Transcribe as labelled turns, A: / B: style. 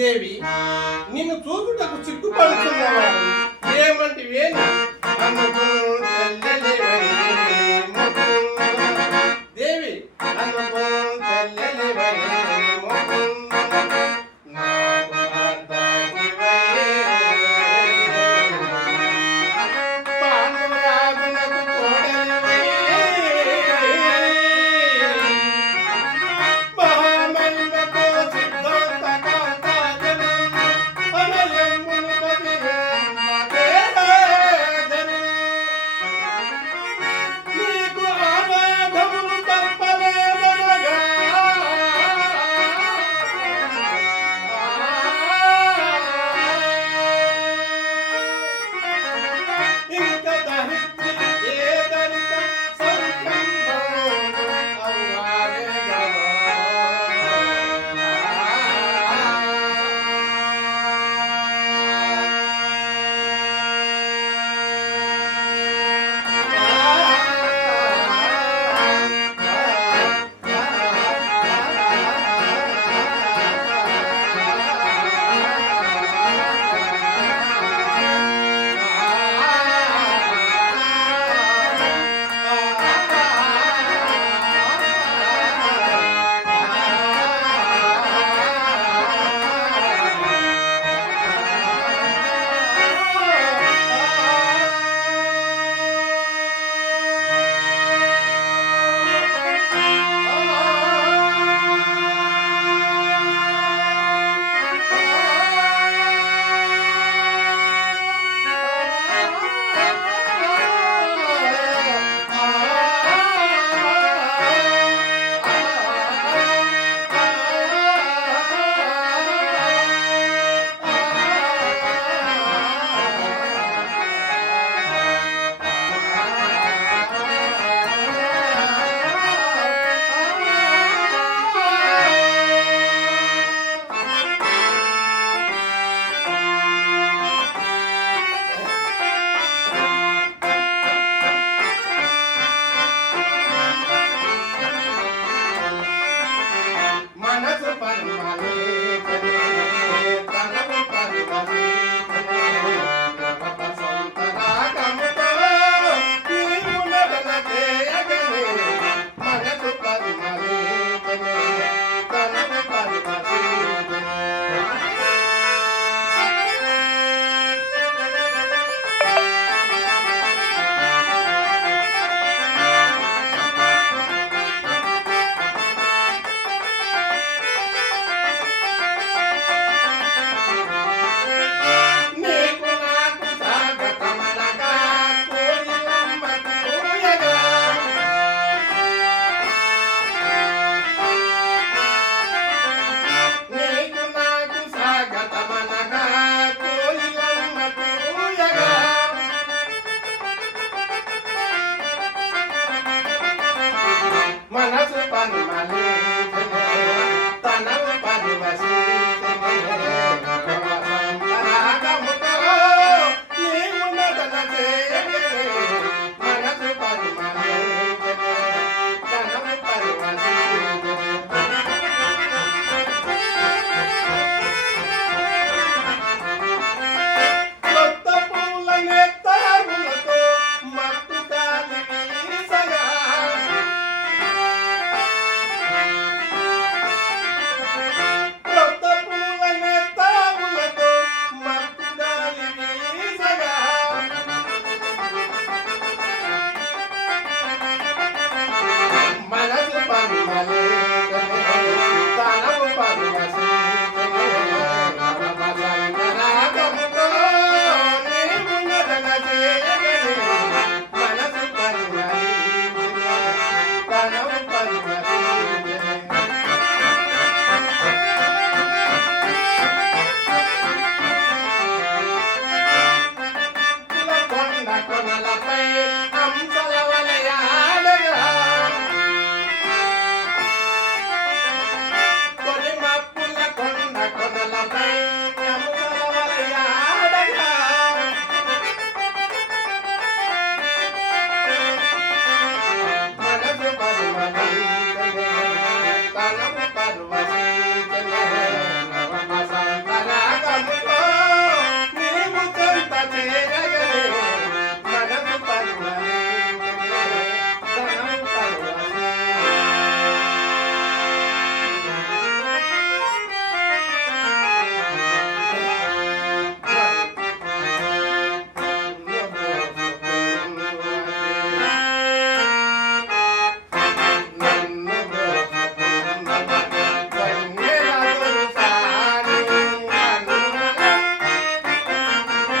A: దేవి నిన్ను చూచుటకు సిగ్గుపడుతున్నవాడు ఏమంటి వేణి
B: అందుకు